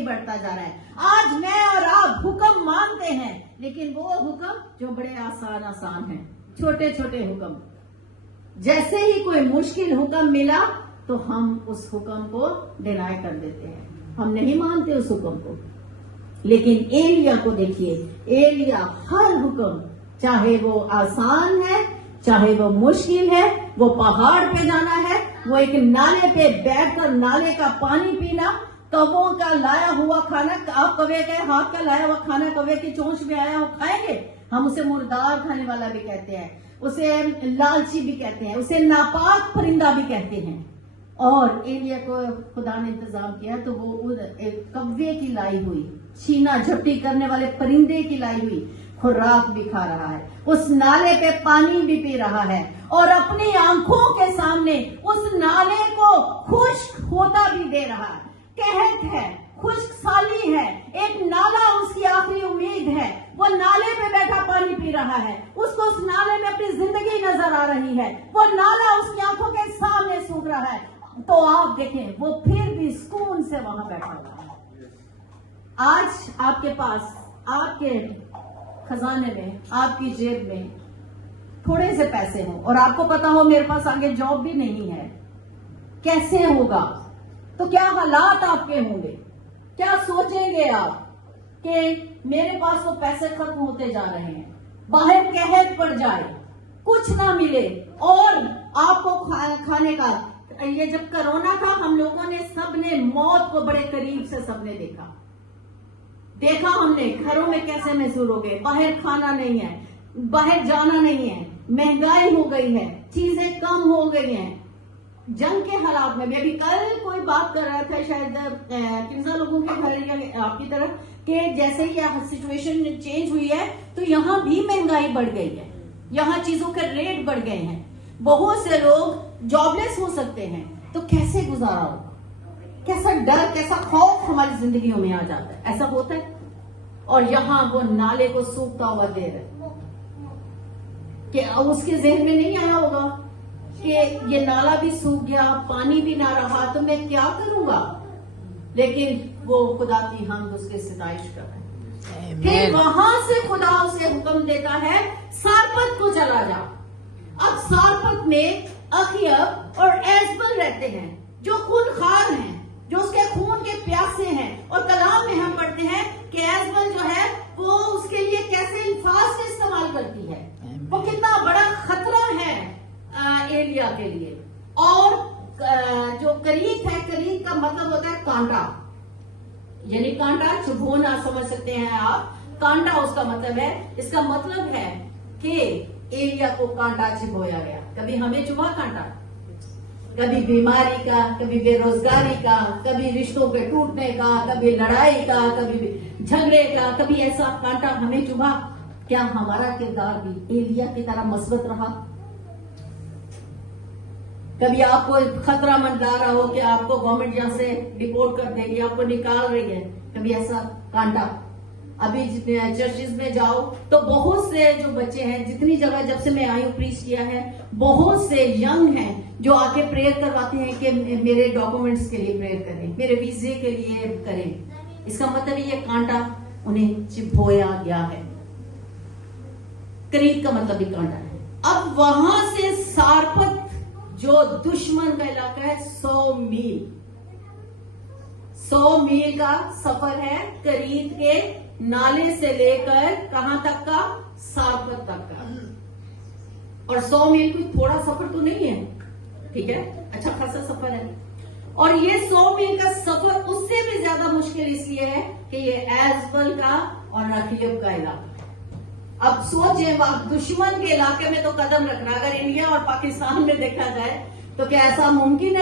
ही बढ़ता जा रहा है। आज मैं और आप हुक्म मानते हैं, लेकिन वो हुक्म जो बड़े आसान है, छोटे छोटे हुक्म। जैसे ही कोई मुश्किल हुक्म मिला तो हम उस हुक्म को डिनाई कर देते हैं, हम नहीं मानते उस हुक्म को। लेकिन एलिया को देखिए, एलिया हर हुक्म, चाहे वो आसान है चाहे वो मुश्किल है, वो पहाड़ पे जाना है, वो एक नाले पे बैठकर नाले का पानी पीना, कौवों का लाया हुआ खाना, आप कौवे के हाथ का लाया हुआ खाना कौवे की चोंच में आया वो खाएंगे? हम उसे मुर्दार खाने वाला भी कहते हैं, उसे लालची भी कहते हैं, उसे नापाक परिंदा भी कहते हैं। और एलिया को खुदा ने इंतजाम किया तो वो एक कौवे की लाई हुई, छीना झपटी करने वाले परिंदे की लाई हुई खुराक भी खा रहा है, उस नाले पे पानी भी पी रहा है, और अपनी आंखों के सामने उस नाले को खुश्क होता भी दे रहा है। कहत है, खुश्क साली है, एक नाला उसकी आखिरी उम्मीद है। वो नाले पे बैठा पानी पी रहा है, उसको उस नाले में अपनी जिंदगी नजर आ रही है, वो नाला उसकी आंखों के सामने सूख रहा है। तो आप देखें, वो फिर भी सुकून से वहां बैठा हुआ है। आज आपके पास, आपके खजाने में, आपकी जेब में थोड़े से पैसे हो और आपको पता हो मेरे पास आगे जॉब भी नहीं है, कैसे होगा? तो क्या हालात आपके होंगे? क्या सोचेंगे आप कि मेरे पास वो पैसे खत्म होते जा रहे हैं, बाहर कहर पड़ जाए, कुछ ना मिले और आपको खाने का। ये जब कोरोना था, हम लोगों ने सबने मौत को बड़े करीब से सबने देखा हमने, घरों में कैसे महसूस हो गए, बाहर खाना नहीं है, बाहर जाना नहीं है, महंगाई हो गई है, चीजें कम हो गई हैं। जंग के हालात में भी, अभी कल कोई बात कर रहा था शायद किन्जा लोगों के घर या आपकी तरफ, कि जैसे ही सिचुएशन चेंज हुई है तो यहाँ भी महंगाई बढ़ गई है, यहाँ चीजों के रेट बढ़ गए हैं, बहुत से लोग जॉबलेस हो सकते हैं। तो कैसे गुजारा होगा? कैसा डर, कैसा खौफ हमारी जिंदगियों में आ जाता है, ऐसा होता है। और यहाँ वो नाले को सूखता हुआ दे रहे, कि उसके जहन में नहीं आया होगा कि ये नाला भी सूख गया, पानी भी ना रहा, तो मैं क्या करूंगा? लेकिन वो खुदा की हमद, उसके सिताइश कर रहे हैं। फिर वहां से खुदा उसे हुक्म देता है, सारपत को चला जा। अब सारपत में अखियब और एजबल रहते हैं, जो खूनखार हैं, जो उसके खून के प्यासे हैं। और कलाम में हम पढ़ते हैं कि एजबल जो है वो उसके लिए कैसे अल्फाज इस्तेमाल करती है, वो कितना बड़ा खतरा है एलिया के लिए। और जो करीत है, करीत का मतलब होता है कांटा, यानी कांटा चुभोना, समझ सकते हैं आप, कांटा उसका मतलब है। इसका मतलब है कि एलिया को कांटा चुभोया गया। कभी हमें चुभा कांटा? कभी बीमारी का, कभी बेरोजगारी का, कभी रिश्तों के टूटने का, कभी लड़ाई का, कभी झगड़े का, कभी ऐसा कांटा हमें चुभा। क्या हमारा किरदार भी एलिया की तरह मस्बत रहा? कभी आपको खतरा मंडरा रहा हो कि आपको गवर्नमेंट यहां से डिपोर्ट कर देगी, आपको निकाल रही है, कभी ऐसा कांटा? अभी चर्चिज में जाओ तो बहुत से जो बच्चे हैं, जितनी जगह जब से मैं आई हूँ प्रीच किया है, बहुत से यंग हैं जो आके प्रेयर करवाते हैं कि मेरे डॉक्यूमेंट्स के लिए प्रेयर करें, मेरे वीजे के लिए करें। इसका मतलब ये कांटा उन्हें चिपकोया गया है। करीब का मतलब भी कांटा है। अब वहां से सारपत जो दुश्मन का इलाका है, 100 मील का सफर है करीब के नाले से लेकर कहां तक का? सारपत तक का। और 100 मील कोई थोड़ा सफर तो नहीं है, ठीक है, अच्छा खासा सफर है। और ये 100 मील का सफर उससे भी ज्यादा मुश्किल इसलिए है कि ये एजबल का और अखियब का इलाका। अब सोचिए, दुश्मन के इलाके में तो कदम रखना, अगर इंडिया और पाकिस्तान में देखा जाए तो क्या ऐसा मुमकिन है?